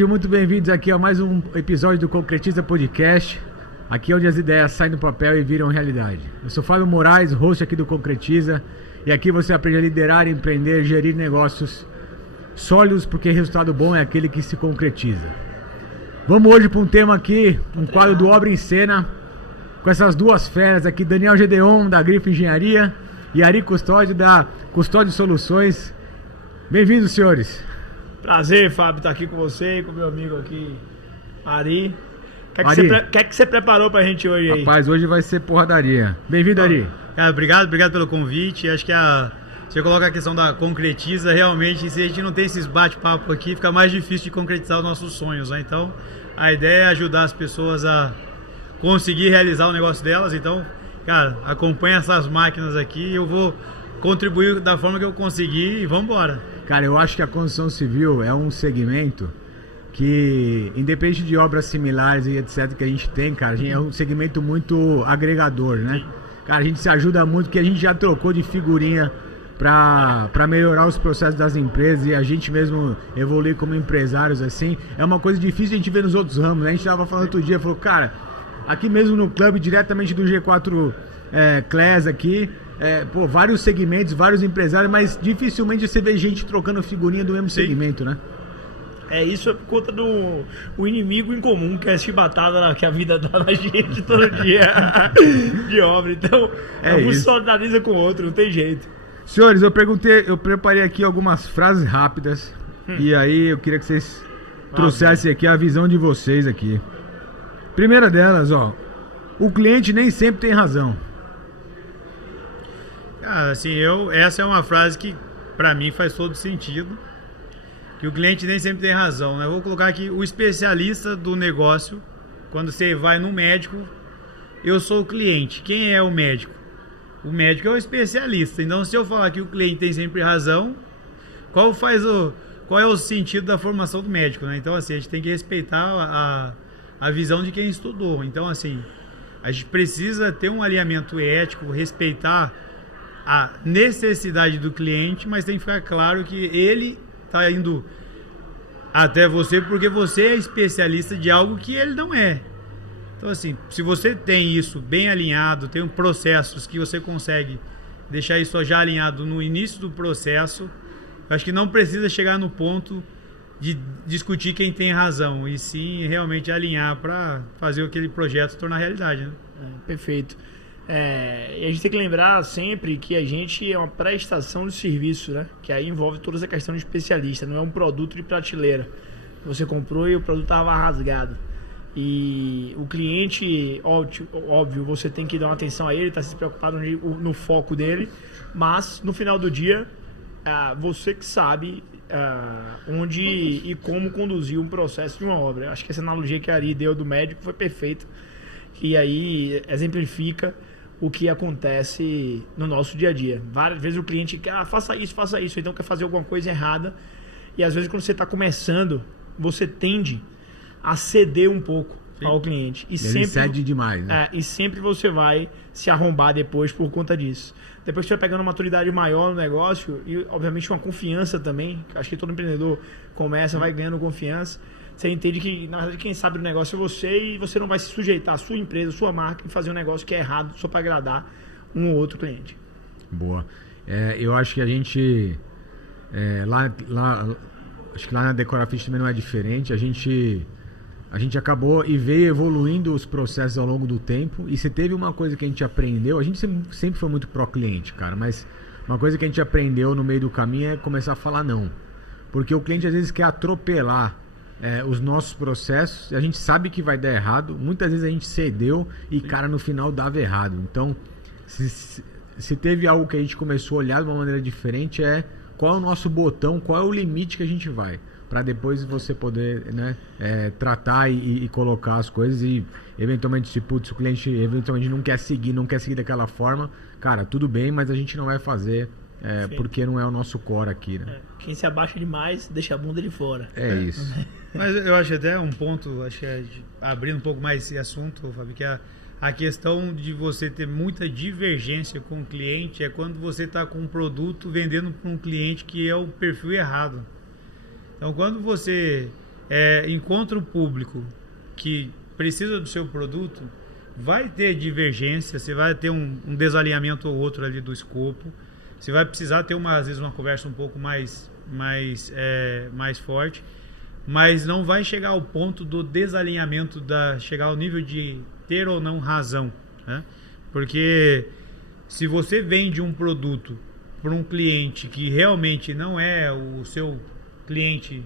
Sejam muito bem-vindos aqui a mais um episódio do Concretiza Podcast. Aqui é onde as ideias saem do papel e viram realidade. Eu sou Fábio Moraes, host aqui do Concretiza. E aqui você aprende a liderar, empreender, gerir negócios sólidos, porque resultado bom é aquele que se concretiza. Vamos hoje para um tema aqui, um quadro do Obra em Cena, com essas duas feras aqui, Daniel Gedeon, da Grifo Engenharia, e Ari Custódio, da Custódio Soluções. Bem-vindos, senhores. Prazer, Fábio, estar aqui com você e com meu amigo aqui, Ari. O que é que você preparou pra gente hoje aí? Rapaz, hoje vai ser porradaria. Bem-vindo, Ari. Cara, obrigado pelo convite. Acho que você coloca a questão da concretiza, realmente, se a gente não tem esses bate-papo aqui, fica mais difícil de concretizar os nossos sonhos, né? Então, a ideia é ajudar as pessoas a conseguir realizar o negócio delas. Então, cara, acompanha essas máquinas aqui, eu vou contribuir da forma que eu conseguir e vamos embora. Cara, eu acho que a construção civil é um segmento que, independente de obras similares e etc que a gente tem, cara, é um segmento muito agregador, né? Cara, a gente se ajuda muito, porque a gente já trocou de figurinha para melhorar os processos das empresas e a gente mesmo evoluir como empresários, assim. É uma coisa difícil a gente ver nos outros ramos, né? A gente tava falando outro dia, falou, cara, aqui mesmo no clube, diretamente do G4 Class aqui, vários segmentos, vários empresários, mas dificilmente você vê gente trocando figurinha do mesmo segmento, né? Isso é por conta do inimigo em comum, que é a chibatada que a vida dá na gente todo dia de obra. Então, um solidariza com o outro, não tem jeito. Senhores, eu preparei aqui algumas frases rápidas e aí eu queria que vocês trouxessem aqui a visão de vocês aqui. Primeira delas, o cliente nem sempre tem razão. Cara, assim, essa é uma frase que pra mim faz todo sentido. Que o cliente nem sempre tem razão, né? Eu vou colocar aqui o especialista do negócio. Quando você vai no médico, eu sou o cliente. Quem é o médico? O médico é o especialista. Então, se eu falar que o cliente tem sempre razão, qual é o sentido da formação do médico, né? Então, assim, a gente tem que respeitar a visão de quem estudou. Então, assim, a gente precisa ter um alinhamento ético, respeitar a necessidade do cliente, mas tem que ficar claro que ele está indo até você porque você é especialista de algo que ele não é. Então, assim, se você tem isso bem alinhado, tem processos que você consegue deixar isso já alinhado no início do processo, eu acho que não precisa chegar no ponto de discutir quem tem razão, e sim realmente alinhar para fazer aquele projeto se tornar realidade, né? Perfeito. E a gente tem que lembrar sempre que a gente é uma prestação de serviço, né? Que aí envolve toda essa questão de especialista, não é um produto de prateleira. Você comprou e o produto estava rasgado. E o cliente, óbvio, você tem que dar uma atenção a ele, está se preocupado no foco dele, mas no final do dia, você que sabe onde e como conduzir um processo de uma obra. Acho que essa analogia que a Ari deu do médico foi perfeita, e aí exemplifica o que acontece no nosso dia a dia. Várias vezes o cliente quer, faça isso, então quer fazer alguma coisa errada, e às vezes quando você está começando, você tende a ceder um pouco ao cliente. E ele cede demais, né? E sempre você vai se arrombar depois por conta disso. Depois você vai pegando uma maturidade maior no negócio e, obviamente, uma confiança também. Acho que todo empreendedor começa, vai ganhando confiança. Você entende que, na verdade, quem sabe do negócio é você, e você não vai se sujeitar à sua empresa, à sua marca, e fazer um negócio que é errado só para agradar um ou outro cliente. Boa. Eu acho que a gente, acho que lá na Decorafiche também não é diferente. A gente acabou e veio evoluindo os processos ao longo do tempo. E se teve uma coisa que a gente aprendeu, a gente sempre foi muito pró-cliente, cara, mas uma coisa que a gente aprendeu no meio do caminho é começar a falar não. Porque o cliente às vezes quer atropelar os nossos processos, e a gente sabe que vai dar errado. Muitas vezes a gente cedeu e, cara, no final dava errado. Então, se teve algo que a gente começou a olhar de uma maneira diferente, qual é o nosso botão, qual é o limite que a gente vai, para depois você poder, né, tratar e colocar as coisas. E eventualmente, se o cliente eventualmente não quer seguir daquela forma, cara, tudo bem, mas a gente não vai fazer porque não é o nosso core aqui, né? Quem se abaixa demais deixa a bunda de fora. Isso. Mas eu acho até um ponto, acho que abrindo um pouco mais esse assunto, Fábio, que a questão de você ter muita divergência com o cliente é quando você está com um produto vendendo para um cliente que é o perfil errado. Então, quando você encontra o público que precisa do seu produto, vai ter divergência, você vai ter um desalinhamento ou outro ali do escopo, você vai precisar ter às vezes uma conversa um pouco mais forte, mas não vai chegar ao ponto do desalinhamento, chegar ao nível de ter ou não razão, né? Porque se você vende um produto para um cliente que realmente não é o seu cliente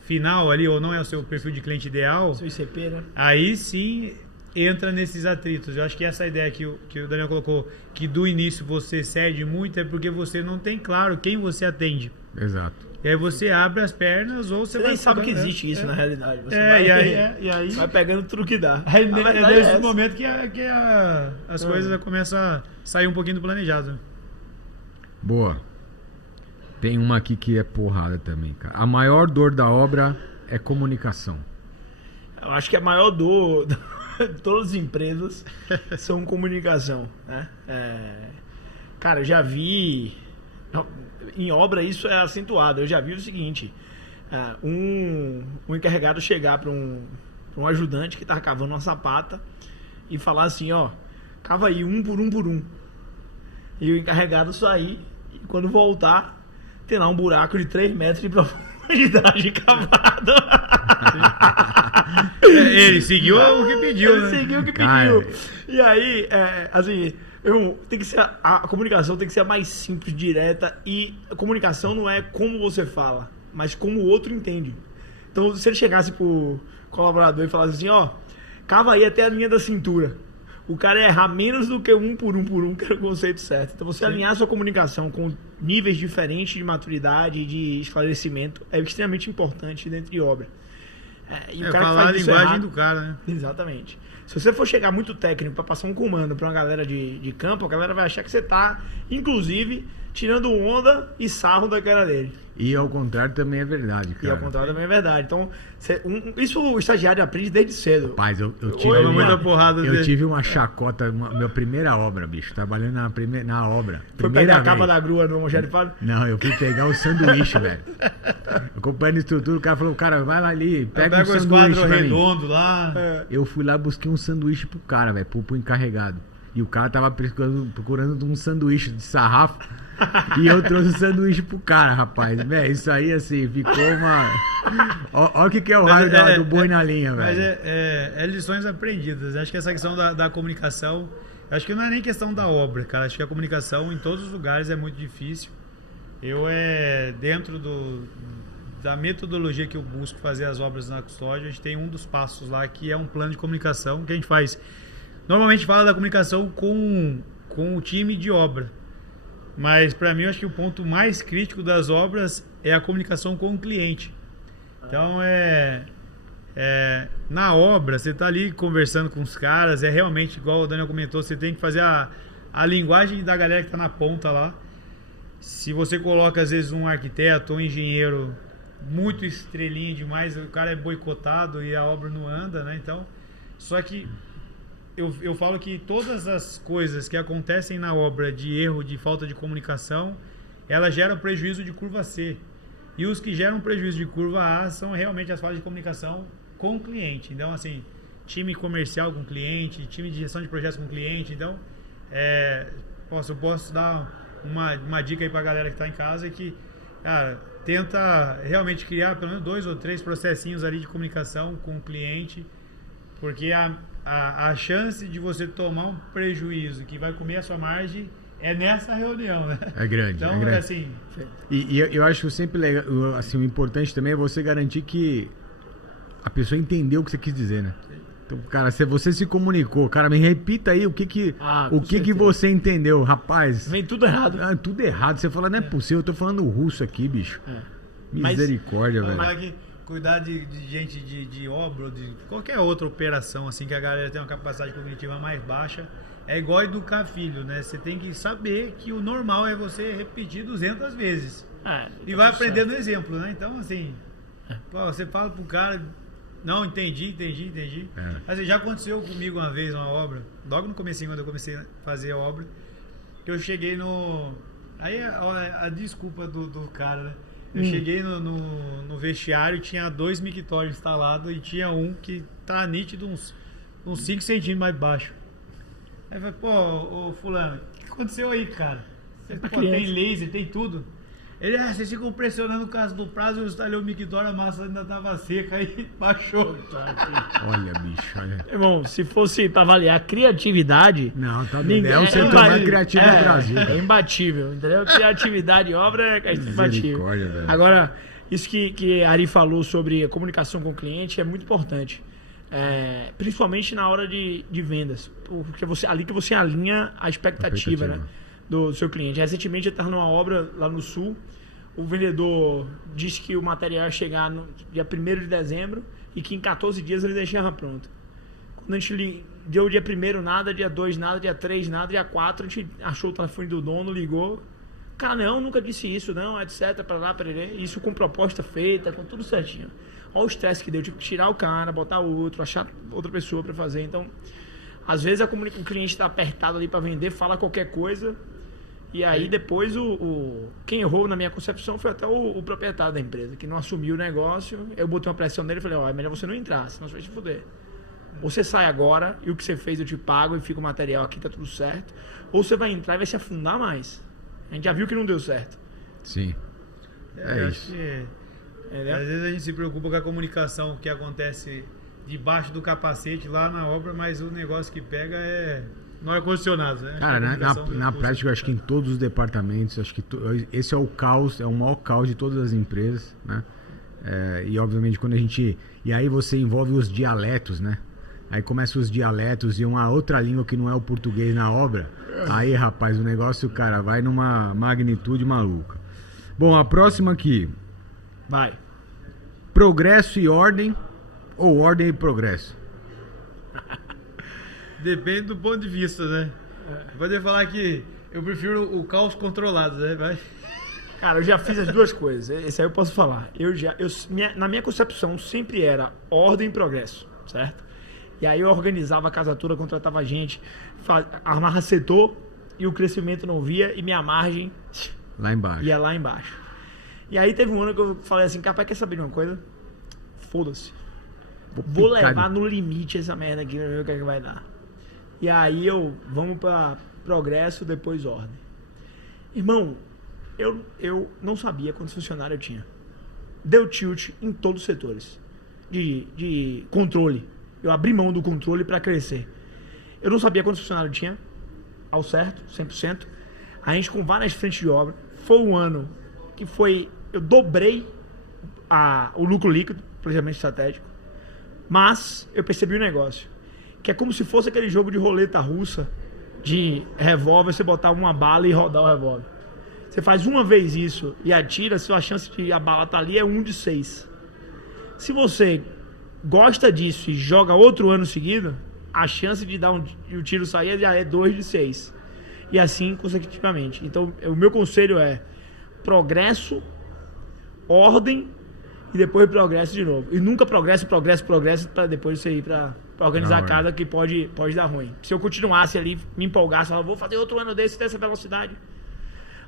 final ali, ou não é o seu perfil de cliente ideal, Seu ICP, né? aí sim entra nesses atritos. Eu acho que essa ideia que o Daniel colocou, que do início você cede muito, é porque você não tem claro quem você atende. Exato. E aí você abre as pernas ou Você você vai... nem sabe que existe isso na realidade. Você e aí vai pegando tudo que dá. Aí A é verdade nesse essa. momento que as coisas começam a sair um pouquinho do planejado. Boa. Tem uma aqui que é porrada também, cara. A maior dor da obra é comunicação. Eu acho que a maior dor de todas as empresas são comunicação, né? Cara, eu já vi... Em obra isso é acentuado. Eu já vi o seguinte: um encarregado chegar para um ajudante que estava cavando uma sapata e falar assim, ó, cava aí um por um. E o encarregado sair e quando voltar, tem lá um buraco de 3 metros de profundidade cavado. Ele seguiu o que pediu, Ele né? seguiu o que Cara, pediu. E aí, assim, tem que ser a comunicação tem que ser a mais simples, direta, e a comunicação não é como você fala, mas como o outro entende. Então, se ele chegasse pro colaborador e falasse assim, ó, cava aí até a linha da cintura, o cara ia errar menos do que um por um, que era o conceito certo. Então, você alinhar sua comunicação com níveis diferentes de maturidade e de esclarecimento é extremamente importante dentro de obra. E o cara que falar a faz isso linguagem errado, do cara, né? exatamente. Se você for chegar muito técnico para passar um comando para uma galera de campo, a galera vai achar que você tá, inclusive, tirando onda e sarro da cara dele. E ao contrário também é verdade, cara. E ao contrário também é verdade. Então, isso o estagiário aprende desde cedo. Rapaz, eu tive Oi, muita porrada eu dele. tive uma chacota, minha primeira obra, bicho. Trabalhando na obra. Foi Primeira pegar a capa vez. da grua do almoxarifado? Não, eu fui pegar o sanduíche, velho. Acompanhando estrutura, o cara falou, cara, vai lá ali, pega um Pega o sanduíche esquadro pra mim. redondo lá. Eu fui lá, busquei um sanduíche pro cara, velho, pro encarregado. E o cara tava procurando um sanduíche de sarrafo. E eu trouxe o sanduíche pro cara, rapaz. Velho, isso aí, assim, ficou uma... Ó o que é o raio do boi na linha, Mas velho. é lições aprendidas. Acho que essa questão da comunicação, acho que não é nem questão da obra, cara. Acho que a comunicação em todos os lugares é muito difícil. Dentro da metodologia que eu busco fazer as obras na custódia, a gente tem um dos passos lá que é um plano de comunicação que a gente faz. Normalmente fala da comunicação com o time de obra. Mas para mim eu acho que o ponto mais crítico das obras é a comunicação com o cliente. Então na obra, você está ali conversando com os caras, é realmente igual o Daniel comentou, você tem que fazer a linguagem da galera que está na ponta lá. Se você coloca às vezes um arquiteto ou um engenheiro muito estrelinha demais, o cara é boicotado e a obra não anda, né? Então, só que eu falo que todas as coisas que acontecem na obra de erro, de falta de comunicação, ela gera prejuízo de curva C. E os que geram prejuízo de curva A são realmente as falhas de comunicação com o cliente. Então, assim, time comercial com o cliente, time de gestão de projetos com o cliente. Então, eu posso dar uma dica aí pra galera que tá em casa, que, cara, tenta realmente criar pelo menos 2 ou 3 processinhos ali de comunicação com o cliente, porque a chance de você tomar um prejuízo que vai comer a sua margem é nessa reunião, né? É grande, então, é grande. assim... E eu acho sempre legal, assim, o importante também é você garantir que a pessoa entendeu o que você quis dizer, né? Então, cara, se você se comunicou, cara, me repita aí o que você entendeu, rapaz. Vem tudo errado. Tudo errado. Você fala, não é possível, eu tô falando russo aqui, bicho. Misericórdia, velho. Mas cuidar de gente de obra ou de qualquer outra operação, assim, que a galera tem uma capacidade cognitiva mais baixa, é igual educar filho, né? Você tem que saber que o normal é você repetir 200 vezes. E vai aprender no exemplo, né? Então, assim, você fala pro cara, não, entendi. Assim, já aconteceu comigo uma vez uma obra, logo no comecinho, quando eu comecei a fazer a obra, que eu cheguei no... Aí a desculpa do cara, né? Eu cheguei no vestiário, tinha 2 mictórios instalados e tinha um que tá nítido uns 5 centímetros mais baixo. Aí eu falei, pô, ô fulano, o que aconteceu aí, cara? Você, pô, tem laser, tem tudo. Ele, vocês ficam pressionando o caso do prazo, eu instalei o mictório, a massa ainda tava seca, aí baixou. Olha, bicho, olha. Irmão, se fosse pra avaliar a criatividade... Não, tá ninguém, é o setor mais criativo do Brasil. É imbatível, entendeu? Criatividade e obra é imbatível. Velho. Agora, isso que a Ari falou sobre a comunicação com o cliente é muito importante. Principalmente na hora de vendas. Porque ali que você alinha a expectativa, né, do seu cliente. Recentemente eu estava numa obra lá no Sul. O vendedor disse que o material ia chegar no dia 1º de dezembro e que em 14 dias ele deixava pronto. Quando a gente deu o dia 1º nada, dia 2 nada, dia 3 nada, dia 4 a gente achou o telefone do dono, ligou. Cara, não, nunca disse isso, não, etc. Para lá, para ele. Isso com proposta feita, com tudo certinho. Olha o estresse que deu, tive que tirar o cara, botar outro, achar outra pessoa para fazer. Então, às vezes o cliente está apertado ali para vender, fala qualquer coisa. E aí depois quem errou na minha concepção foi até o proprietário da empresa, que não assumiu o negócio. Eu botei uma pressão nele e falei, é melhor você não entrar, senão você vai se fuder. Ou você sai agora e o que você fez eu te pago e fica o material aqui, tá tudo certo. Ou você vai entrar e vai se afundar mais. A gente já viu que não deu certo. Sim. É isso. Às vezes a gente se preocupa com a comunicação que acontece debaixo do capacete lá na obra, mas o negócio que pega não é condicionado, né? Cara, na prática, eu acho que em todos os departamentos, acho que esse é o caos, é o maior caos de todas as empresas, né? E obviamente quando a gente... E aí você envolve os dialetos, né? Aí começam os dialetos e uma outra língua que não é o português na obra. Aí, rapaz, o negócio, cara, vai numa magnitude maluca. Bom, a próxima aqui. Vai. Progresso e ordem ou ordem e progresso? Depende do ponto de vista, né? Pode falar que eu prefiro o caos controlado, né? Vai. Cara, eu já fiz as duas coisas. Esse aí eu posso falar. Na minha concepção sempre era ordem e progresso, certo? E aí eu organizava a casa toda, contratava gente, armava setor e o crescimento não via e minha margem lá embaixo. Ia lá embaixo. E aí teve um ano que eu falei assim, capaz, quer saber de uma coisa? Foda-se. Vou levar no limite essa merda aqui pra ver o que é que vai dar. E aí vamos pra progresso, depois ordem. Irmão, eu não sabia quantos funcionários eu tinha. Deu tilt em todos os setores de controle. Eu abri mão do controle para crescer. Eu não sabia quantos funcionários eu tinha, ao certo, 100%. A gente com várias frentes de obra. Foi um ano que eu dobrei o lucro líquido, planejamento estratégico. Mas eu percebi um negócio, que é como se fosse aquele jogo de roleta russa, de revólver, você botar uma bala e rodar o revólver. Você faz uma vez isso e atira, sua chance de a bala estar ali é 1 de 6. Se você gosta disso e joga outro ano seguido, a chance de dar o tiro sair já é 2 de 6. E assim consecutivamente. Então, o meu conselho é progresso, ordem e depois progresso de novo. E nunca progresso para depois você ir para organizar a casa, que pode dar ruim. Se eu continuasse ali, me empolgasse, falava, vou fazer outro ano desse, dessa velocidade.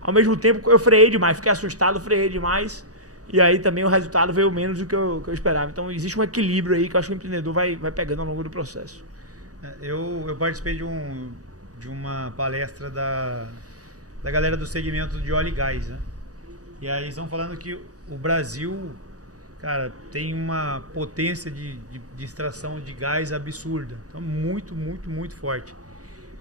Ao mesmo tempo, eu freiei demais, fiquei assustado, freiei demais. E aí também o resultado veio menos do que eu esperava. Então existe um equilíbrio aí que eu acho que o empreendedor vai pegando ao longo do processo. Eu participei de uma palestra da galera do segmento de óleo e gás, né? E aí estão falando que o Brasil, cara, tem uma potência de extração de gás absurda. Então muito, muito, muito forte.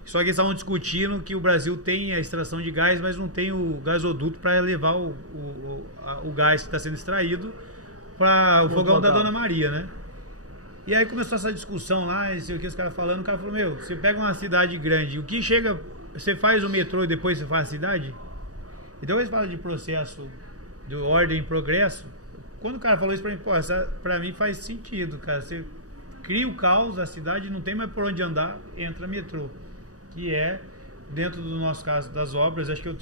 Só que eles estavam discutindo que o Brasil tem a extração de gás, mas não tem o gasoduto para levar o gás que está sendo extraído para o fogão da Dona Maria, né? E aí começou essa discussão lá, e o que os caras falando, o cara falou, você pega uma cidade grande, o que chega, você faz o metrô e depois você faz a cidade? Então eles falam de processo, de ordem e progresso. Quando o cara falou isso para mim, pra mim faz sentido, cara. Você cria o caos, a cidade não tem mais por onde andar, entra metrô. Que é, dentro do nosso caso das obras, acho que eu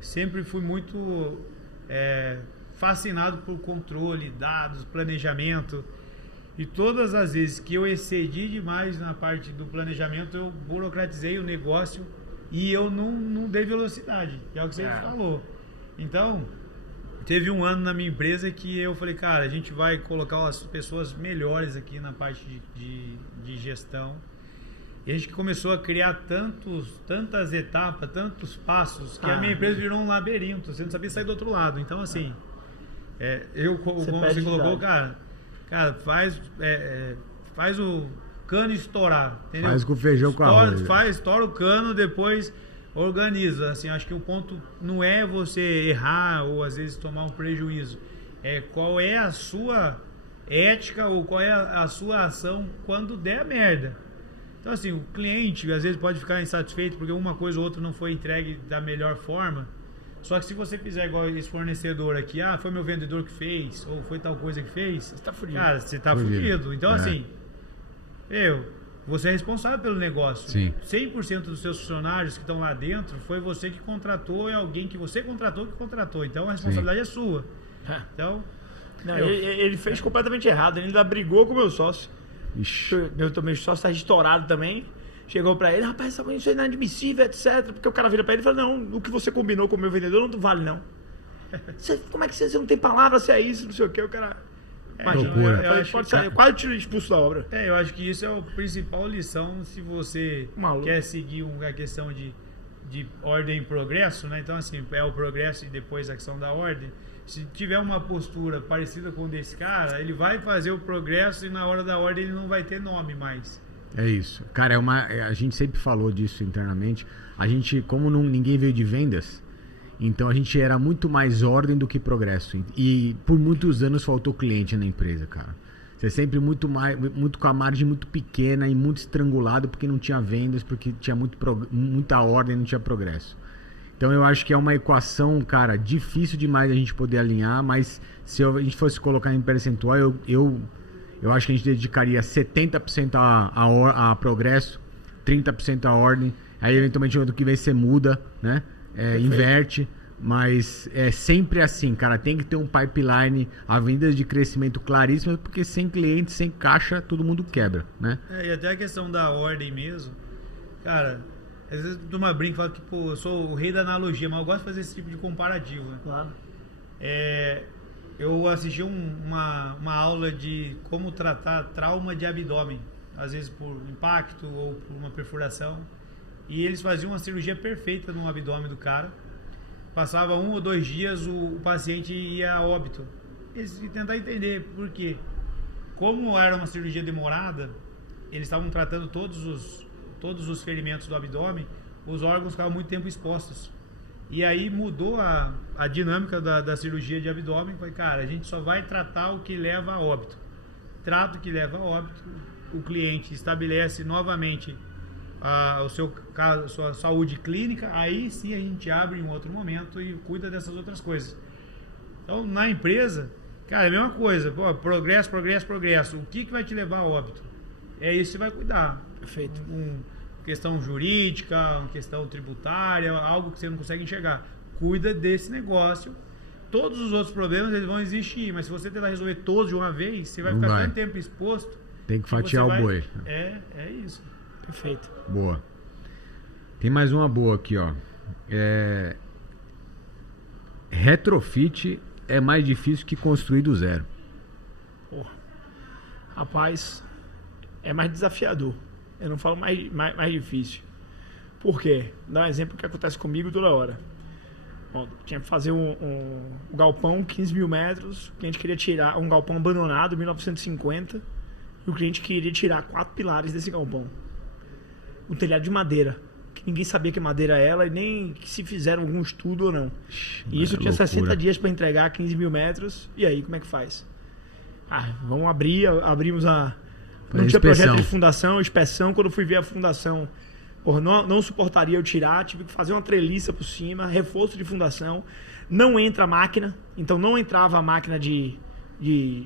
sempre fui muito fascinado por controle, dados, planejamento. E todas as vezes que eu excedi demais na parte do planejamento, eu burocratizei o negócio e eu não dei velocidade, que é o que você falou. Então, teve um ano na minha empresa que eu falei, cara, a gente vai colocar as pessoas melhores aqui na parte de gestão. E a gente começou a criar tantas etapas, tantos passos, que a minha empresa virou um labirinto. Você não sabia sair do outro lado. Então, assim, como você colocou, cara, faz o cano estourar, entendeu? Faz com o feijão com arroz. Estoura o cano, depois organiza. Assim, acho que o ponto não é você errar ou às vezes tomar um prejuízo. Qual é a sua ética ou qual é a sua ação quando der a merda. Então, assim, o cliente às vezes pode ficar insatisfeito porque uma coisa ou outra não foi entregue da melhor forma. Só que se você fizer igual esse fornecedor aqui, foi meu vendedor que fez, ou foi tal coisa que fez, você tá fudido. Cara, você tá fudido. Então, assim, você é responsável pelo negócio. Sim. 100% dos seus funcionários que estão lá dentro foi você que contratou, é alguém que você contratou que contratou. Então, a responsabilidade é sua. Então, não, ele fez completamente errado. Ele ainda brigou com o meu sócio. Ixi. Meu sócio tá estourado também. Chegou pra ele, rapaz, isso é inadmissível, etc. Porque o cara vira pra ele e fala, não, o que você combinou com o meu vendedor não vale, não. Como é que você não tem palavra se é isso, não sei o que, o cara... Loucura. Pode sair, quase te expulso da obra. Eu acho que isso é a principal lição se você quer seguir a questão de ordem e progresso, né? Então, assim, é o progresso e depois a questão da ordem. Se tiver uma postura parecida com desse cara, ele vai fazer o progresso e na hora da ordem ele não vai ter nome mais. É isso. Cara, a gente sempre falou disso internamente. A gente, como ninguém veio de vendas, então a gente era muito mais ordem do que progresso. E por muitos anos faltou cliente na empresa, cara. Você sempre muito com a margem muito pequena e muito estrangulado porque não tinha vendas, porque tinha muita ordem e não tinha progresso. Então eu acho que é uma equação, cara, difícil demais a gente poder alinhar, mas se a gente fosse colocar em percentual, eu acho que a gente dedicaria 70% a progresso, 30% a ordem. Aí, eventualmente, no ano que vem você muda, né? Inverte. Mas é sempre assim, cara. Tem que ter um pipeline, avenidas de crescimento claríssimas, porque sem cliente, sem caixa, todo mundo quebra, né? E até a questão da ordem mesmo. Cara, às vezes eu uma brinca e falo que, eu sou o rei da analogia, mas eu gosto de fazer esse tipo de comparativo, né? Claro. Eu assisti uma aula de como tratar trauma de abdômen, às vezes por impacto ou por uma perfuração, e eles faziam uma cirurgia perfeita no abdômen do cara. Passava 1 ou 2 dias, o paciente ia a óbito. Eles tentar entender por quê. Como era uma cirurgia demorada, eles estavam tratando todos os ferimentos do abdômen, os órgãos ficavam muito tempo expostos. E aí mudou a dinâmica da cirurgia de abdômen. Falei, cara, a gente só vai tratar o que leva a óbito. Trata o que leva a óbito, o cliente estabelece novamente a sua saúde clínica, aí sim a gente abre em um outro momento e cuida dessas outras coisas. Então, na empresa, cara, é a mesma coisa. Progresso. O que vai te levar a óbito? É isso que você vai cuidar. Perfeito. Questão jurídica, uma questão tributária, algo que você não consegue enxergar. Cuida desse negócio. Todos os outros problemas eles vão existir, mas se você tentar resolver todos de uma vez, você vai ficar tanto tempo exposto. Tem que fatiar o boi. É isso. Perfeito. Boa. Tem mais uma boa aqui, ó. Retrofit é mais difícil que construir do zero. Porra. Rapaz, é mais desafiador. Eu não falo mais difícil. Por quê? Dá um exemplo que acontece comigo toda hora. Bom, tinha que fazer um galpão, 15 mil metros. O cliente queria tirar um galpão abandonado, 1950. E o cliente queria tirar 4 pilares desse galpão. Um telhado de madeira. Que ninguém sabia que madeira era e nem se fizeram algum estudo ou não. E isso tinha loucura. 60 dias para entregar 15 mil metros. E aí, como é que faz? Vamos abrimos a... Não tinha projeto de fundação, inspeção. Quando eu fui ver a fundação, não suportaria eu tirar. Tive que fazer uma treliça por cima, reforço de fundação. Não entra a máquina. Então não entrava a máquina de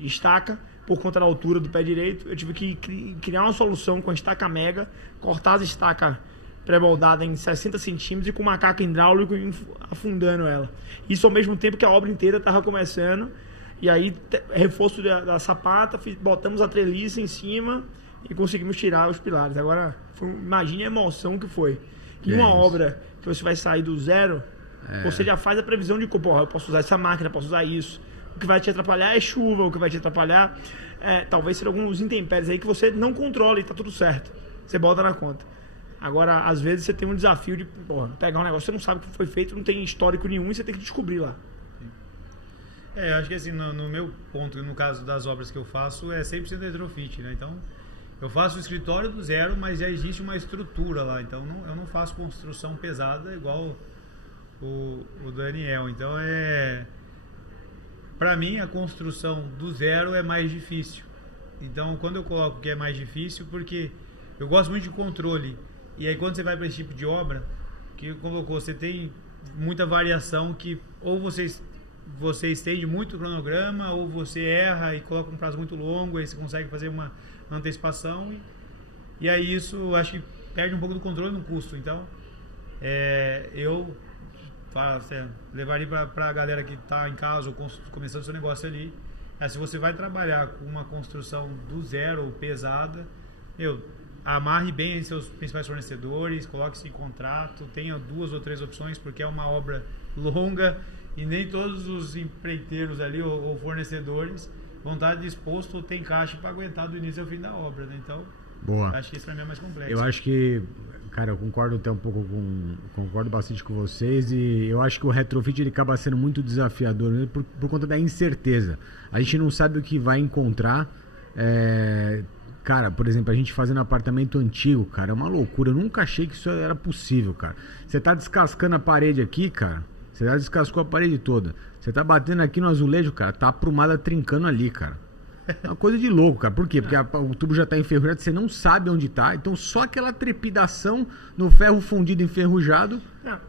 estaca por conta da altura do pé direito. Eu tive que criar uma solução com a estaca mega, cortar as estacas pré-moldadas em 60 centímetros e com macaco hidráulico afundando ela. Isso ao mesmo tempo que a obra inteira estava começando. E aí, reforço da sapata, botamos a treliça em cima e conseguimos tirar os pilares. Agora, imagine a emoção que foi. Em uma obra que você vai sair do zero, Você já faz a previsão de, pô, eu posso usar essa máquina, posso usar isso. O que vai te atrapalhar é chuva, o que vai te atrapalhar talvez ser alguns intempéries aí que você não controla e tá tudo certo. Você bota na conta. Agora, às vezes você tem um desafio de pegar um negócio, você não sabe o que foi feito, não tem histórico nenhum e você tem que descobrir lá. Eu acho que assim, no meu ponto, no caso das obras que eu faço, é 100% retrofit, né? Então, eu faço o escritório do zero, mas já existe uma estrutura lá. Então, eu não faço construção pesada igual o Daniel. Então, para mim, a construção do zero é mais difícil. Então, quando eu coloco que é mais difícil, porque eu gosto muito de controle. E aí, quando você vai para esse tipo de obra, que colocou, você tem muita variação que ou você estende muito o cronograma, ou você erra e coloca um prazo muito longo, aí você consegue fazer uma antecipação. E aí, isso acho que perde um pouco do controle no custo. Então, eu levaria para a galera que está em casa ou começando seu negócio ali. Se você vai trabalhar com uma construção do zero ou pesada, amarre bem seus principais fornecedores, coloque-se em contrato, tenha 2 ou 3 opções, porque é uma obra longa e nem todos os empreiteiros ali ou fornecedores vão estar dispostos ou tem caixa para aguentar do início ao fim da obra, né? Então, boa. Acho que isso para mim é mais complexo. Eu acho que, cara, eu concordo até um pouco concordo bastante com vocês, e eu acho que o retrofit ele acaba sendo muito desafiador, né, por conta da incerteza. A gente não sabe o que vai encontrar. Cara, por exemplo, a gente fazendo apartamento antigo, cara, é uma loucura. Eu nunca achei que isso era possível, cara. Você tá descascando a parede aqui, cara. Você já descascou a parede toda. Você tá batendo aqui no azulejo, cara. Tá a aprumada trincando ali, cara. É uma coisa de louco, cara. Por quê? Porque o tubo já tá enferrujado, você não sabe onde tá. Então só aquela trepidação no ferro fundido enferrujado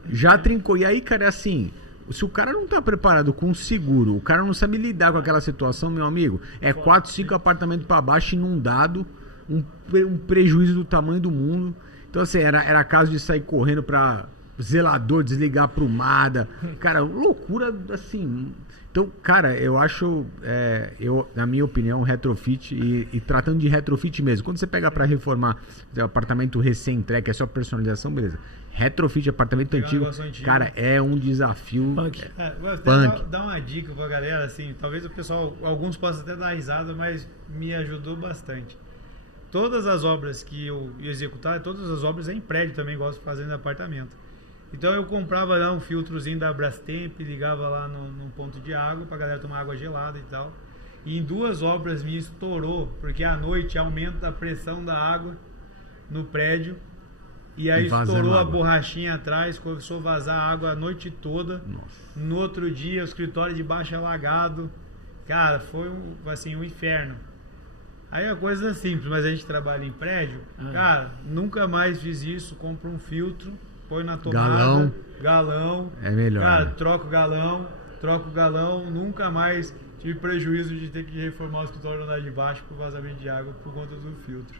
já trincou. E aí, cara, é assim... Se o cara não tá preparado com seguro, o cara não sabe lidar com aquela situação, meu amigo, 4, 5 apartamentos para baixo, inundado, um prejuízo do tamanho do mundo. Então, assim, era caso de sair correndo para zelador, desligar a prumada. Cara, loucura, assim. Então, cara, eu acho, na minha opinião, retrofit, e tratando de retrofit mesmo, quando você pega para reformar apartamento recém-entregue, é só personalização, beleza. Retrofit, apartamento antigo, cara, é um desafio. Punk. Dá uma dica pra galera, assim, talvez o pessoal, alguns possam até dar risada, mas me ajudou bastante. Todas as obras que eu ia executar, todas as obras em prédio também, gosto de fazer no apartamento. Então eu comprava lá um filtrozinho da Brastemp, ligava lá num ponto de água pra galera tomar água gelada e tal. E em 2 obras me estourou, porque à noite aumenta a pressão da água no prédio. E aí estourou a borrachinha atrás, começou a vazar água a noite toda. Nossa. No outro dia, o escritório de baixo alagado. Cara, foi um inferno. Aí é coisa simples, mas a gente trabalha em prédio. Cara, nunca mais fiz isso. Compra um filtro, põe na tomada. Galão. É melhor. Cara, né? troca o galão. Nunca mais tive prejuízo de ter que reformar o escritório no andar de baixo por vazamento de água por conta do filtro.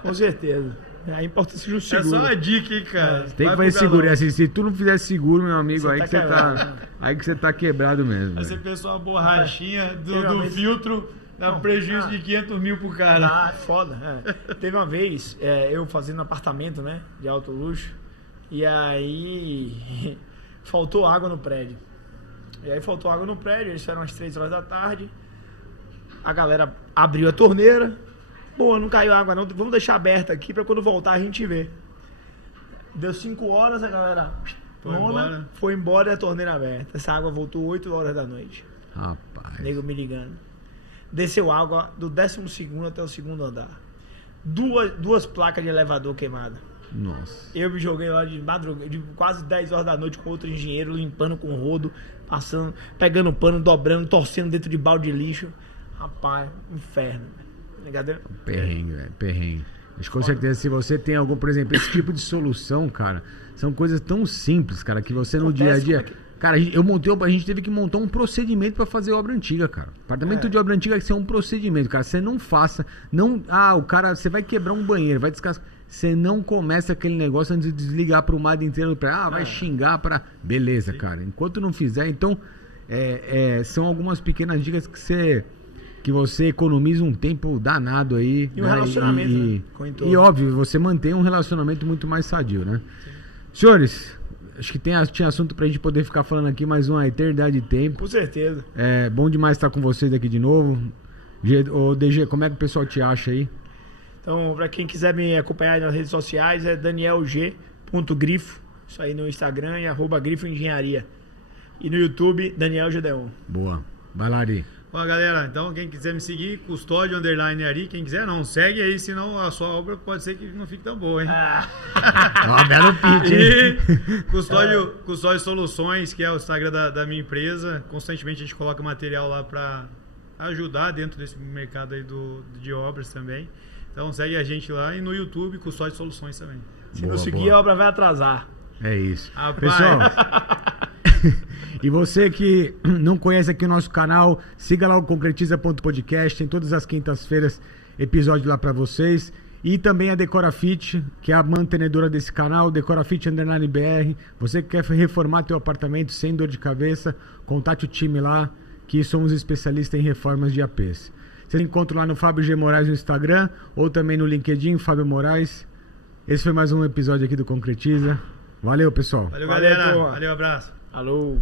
Com certeza. A importância de um seguro. É só uma dica, hein, cara. Tem que fazer seguro. Assim, se tu não fizer seguro, meu amigo, aí que você tá quebrado mesmo. Aí você pensou uma borrachinha do filtro, dá prejuízo de 500 mil pro cara. Foda. Teve uma vez, eu fazendo apartamento, né, de alto luxo, e aí faltou água no prédio. Eles eram às 3 horas da tarde, a galera abriu a torneira. Pô, não caiu água não, vamos deixar aberta aqui pra quando voltar a gente ver. Deu 5 horas, a galera foi embora e a torneira aberta. Essa água voltou 8 horas da noite. Rapaz. Nego me ligando. Desceu água do 12º até o 2º andar. Duas placas de elevador queimadas. Nossa. Eu me joguei lá de madrugada, de quase 10 horas da noite com outro engenheiro, limpando com rodo, passando, pegando pano, dobrando, torcendo dentro de balde de lixo. Rapaz, inferno. Perrengue, velho, perrengue. Mas com certeza, se você tem algum, por exemplo, esse tipo de solução, cara, são coisas tão simples, cara, que você no dia a dia... Cara, a gente teve que montar um procedimento pra fazer obra antiga, cara. Apartamento de obra antiga tem que ser um procedimento, cara. Você não faça, o cara, você vai quebrar um banheiro, vai descascar. Você não começa aquele negócio antes de desligar a prumada inteira pra, vai xingar pra... Beleza, cara. Enquanto não fizer, então, são algumas pequenas dicas que você economiza um tempo danado aí. E um relacionamento, né? E óbvio, você mantém um relacionamento muito mais sadio, né? Sim. Senhores, acho que tinha assunto pra gente poder ficar falando aqui mais uma eternidade de tempo. Com certeza. É bom demais estar com vocês aqui de novo. Ô, DG, como é que o pessoal te acha aí? Então, para quem quiser me acompanhar nas redes sociais, é danielg.grifo. Isso aí no Instagram e @grifo engenharia. E no YouTube, Daniel Gedeon. Boa. Vai lá, Ari. Bom, galera, então quem quiser me seguir, Custódio _ Ari, quem quiser não, segue aí, senão a sua obra pode ser que não fique tão boa, hein? Ó, belo pitch, hein? E Custódio Soluções, que é o Instagram da minha empresa, constantemente a gente coloca material lá para ajudar dentro desse mercado aí de obras também. Então segue a gente lá e no YouTube, Custódio Soluções também. Se não seguir, a obra vai atrasar. É isso. Rapaz. Pessoal, e você que não conhece aqui o nosso canal, siga lá o concretiza.podcast, tem todas as quintas-feiras episódio lá pra vocês. E também a Decorafit, que é a mantenedora desse canal, Decorafit _BR. Você que quer reformar teu apartamento sem dor de cabeça, contate o time lá, que somos especialistas em reformas de APs. Você encontra lá no Fábio G. Moraes no Instagram, ou também no LinkedIn, Fábio Moraes. Esse foi mais um episódio aqui do Concretiza. Valeu, pessoal. Valeu, galera. Valeu, Valeu, abraço. Alô.